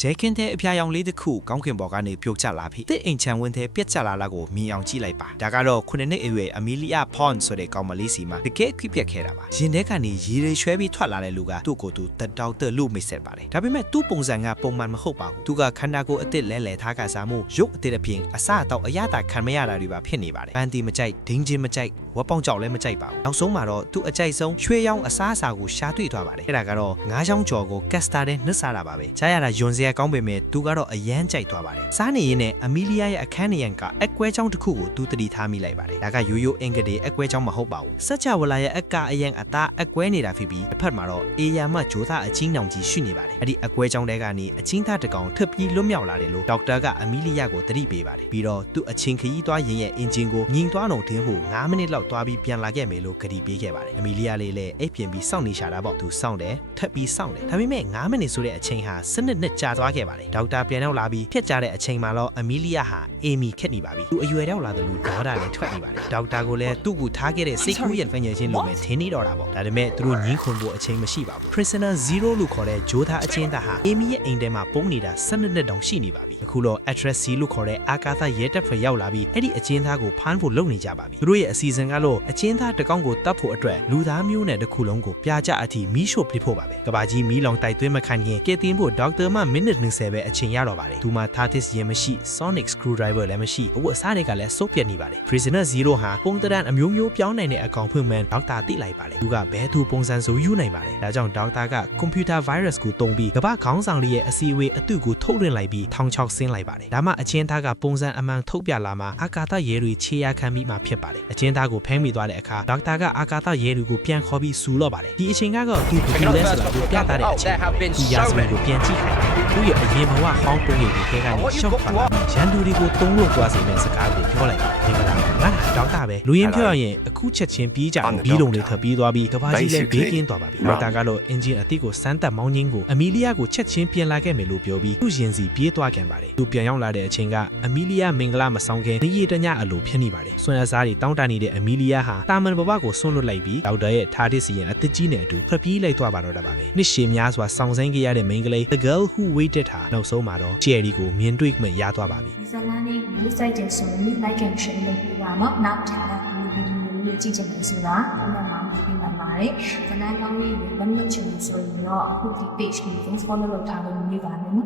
ရဲကင်းတဲ့အဖျားရောင်လေးတစ်ခုကောင်းကင်ဘော်ကနေပြုတ်ကျလာပြီးတစ်အိမ်ချမ်းဝင်းတဲ့ပြက်ကျလာတာကိုမြင်အောင်ကြည့်လိုက်ပါဒါကတော့ခုနှစ်နှစ်အရွယ်အမီလီယာဖွန်ဆိုတဲ့ကောင်မလေးစီမှာတကယ်ခွပြက်ခဲ့တာပါရင်ထဲကနေရေတွေရွှဲပြီးထွက်လာတဲ့လူကသူ့ကိုယ်သူတက်တောက်တက်လို့မိတ်ဆက်ပါတယ်ဒါပေမဲ့သူ့ပုံစံကပုံမှန်မဟုတ်ပါဘူးသူကခန္ဓာကိုယ်အစ်စ်လဲထားကစားမှုရုပ်အစ်စ်အပြင်အစတော့အရသာခံမရတာတွေပါဖြစ်နေပါတယ်ပန်းတီမကြိုက်ဒင်းချင်းမကြိုက်ဝက်ပေါင်ကြောက်လည်းမကြိုက်ပါဘူးနောက်ဆုံးမှာတော့သူ့အကြိုက်ဆုံးရွှေရောင်အစားအစာကိုရှာတွေ့သွားပါတယ်အဲ့ဒါကတော့ငါးချောင်းကျော်ကိုကက်စတာနဲ့နှက်စားတာပါပဲကြားရတာယွန်စရာကောင်းပေမဲ့သူကတော့အရန်ကြိုက်သွားပါတယ်စားနေရင်နဲ့အမီလီယာရဲ့အခန်းနေရန်ကအကွဲချောင်းတစ်ခုကိုသူတတိထားမိလိုက်ပါတယ်ဒါကရိုးရိုးအင်္ဂတေအကွဲချောင်းမဟုတ်ပါဘူးစัจ java လာရဲ့အကအရန်အသားအကွဲနေတာဖြစ်ပြီးတစ်ဖက်မှာတော့အေယာမဂျိုသားအချင်းနောင်ကြီးရှိနေပါတယ်အဲ့ဒီအကွဲချောင်းတဲကနေအချင်းသားတစ်ကောင်ထပ်ပြီးလွတ်မြောက်လာတယ်လို့ဒေါက်တာကအမီလီယာကိုတတိပေးပါတယ်ပြီးတော့သူ့အချင်းခရီးသွားရင်ရဲ့အင်ဂျင်ကိုငြိမ်သွားအောင်ထင်းဖို့9မိနစ်လောက်သွားပြီးပြန်လာခဲ့မယ်လို့ကတိပေးခဲ့ပါတယ်အမီလီယာလေးလည်းအိပ်ပြင်ပြီးစောင့်နေရှာတာပေါ့သူစောင့်တယ်ထပ်ပြီးစောင့်တယ်ဒါပေမဲ့9မိနစ်ဆိုတဲ့အချိန်ဟာ12နှစ်ကြာသွားခဲ့ပါတယ်ဒေါက်တာပြန်ရောက်လာပြီးဖြတ်ကြတဲ့အချိန်မှာတော့အမီလီယာဟာအေမီခက်နေပါပြီသူအရွယ်ရောက်လာတယ်လို့ဒေါတာလည်းထွက်နေပါတယ်ဒေါက်တာကိုလည်းသူ့ကိုထားခဲ့တဲ့စိတ်ကူးရဖန်ရချင်းလိုပဲထင်းနေတော့တာပေါ့ဒါပေမဲ့သူတို့ညှင်းခုန်ဖို့အချိန်မရှိပါဘူး Prisoner 0လို့ခေါ်တဲ့ဂျိုသားအချင်းသားဟာအေမီရဲ့အိမ်ထဲမှာပုန်းနေတာ12နှစ်တောင်ရှိနေပါပြီအခုတော့ Address C လို့ခေါ်တဲ့အာကာသရဲတပ်ဖွဲ့ရောက်လာပြီးအဲ့ဒီအချင်းသားကိုဖမ်းဖို့လုပ်နေကြပါပြီသူတို့ရဲ့အစီအစဉ်ကတော့အချင်းသားတစ်ကောင်ကိုတတ်ဖို့အတွက်လူသားမျိုးနဲ့တစ်ခုလုံးကိုပြကြအထိမီးရှို့ပစ်ဖို့ပါပဲကဘာကြီးမီးလောင်တိုက်သွင်းမခံခင်ကဲတင်ဖို့ဒေါက်တာမှမိနစ်20ပဲအချိန်ရတော့ပါတယ်သူမှ TARDIS ရင်မရှိ Sonic Screwdriver လည်းမရှိအဝတ်အစားတွေကလည်းစုပ်ပြတ်နေပါတယ် Prisoner 0ဟာပုံတရန်အမျိုးမျိုးပြောင်းနိုင်တဲ့အကောင်ဖွင့်မှန်ဒေါက်တာသိလိုက်ပါတယ်သူကဘဲသူပုံစံဆိုယူနိုင်ပါတယ်ဒါကြောင့်ဒေါက်တာကကွန်ပျူတာ virus ကိုတုံးပြီးကမ္ဘာခေါင်းဆောင်လေးရဲ့အစီအဝေးအတုကိုထုတ်လွှင့်လိုက်ပြီးထောင်ချောက်ဆင်းလိုက်ပါတယ်ဒါမှအချင်းသားကပုံစံအမှန်ထုတ်ပြလာမှအာကာသရဲတွေခြေရခံပြီးမှဖြစ်ပါတယ်အချင်းသားကိုဖမ်းမိသွားတဲ့အခါဒေါက်တာကအာကာသရဲတွေကိုပြန်ခေါ်ပြီးစူတော့ပါတယ်ဒီအချိန်ကတော့သူဘယ်လိုလဲဆိုတာကိုပြသတဲ့အချိန်ဒီရာဇဝင်ကိုပြန်ကြည့်ခိုင်းသူရဲ့အရင်ဘဝဟောင်းပုံရိပ်တွေထဲကနေရှော့ပါလာရန်သူတွေကိုတုံးလို့သွားစေတဲ့စကားကိုပြောလိုက်တယ်မလားငါဒေါက်တာပဲလူရင်းပြောရရင်အခုချက်ချင်းပြေးကြဘီးလုံးတွေထပ်ပြေးသွားပြီးကဘာကြီးလည်းဘေးကင်းသွားပါပြီဒေါက်တာကတော့အင်ဂျင်အသစ်ကိုစမ်းတက်မောင်းခြင်းကိုအမီလီယာကိုချက်ချင်းပြန်လာခဲ့မယ်လို့ပြောပြီးသူ့ရင်စီပြေးသွားခဲ့ပါတယ်သူပြန်ရောက်လာတဲ့အချိန်ကအမီလီယာမင်္ဂလာမဆောင်ခင်တရေတညအလိုဖြစ်နေပါတယ်ဆွမ်းအစားတွေတောင်းတနေတဲ့အမီလီယာဟာတာမန်ဘဘကိုဆွန့်လွတ်လိုက်ပြီးဒေါက်တာရဲ့ထားတစ်စီရင်အသစ်ကြီးနဲ့အတူထွက်ပြေးလိုက်သွားပါတော့တာပါပဲနှစ်ရှည်များစွာစောင့်ဆိုင်းခဲ့ရတဲ့မိန်းကလေး The Girl Who Waited ဟာနောက်ဆုံးမှာတော့ဂျယ်ရီကိုမြင်တွေ့ခွင့်ရသွားပါပြီဒီဇာတ်လမ်းလေးကိုစိုက်တယ်ဆိုရင် like and share လုပ်ပြီးပါတော့နောက်ထပ်လည်းဒီဗီဒီယိုလေးကြည့်ချင်တယ်ဆိုတာဒီမှာမှပြီးမှပါတယ်ဇာတ်လမ်းကောင်းလေးကိုမမြင်ချင်ဘူးဆိုရင်တော့အခုဒီ page ကို follow လုပ်ထားလို့နေပါမယ်နော်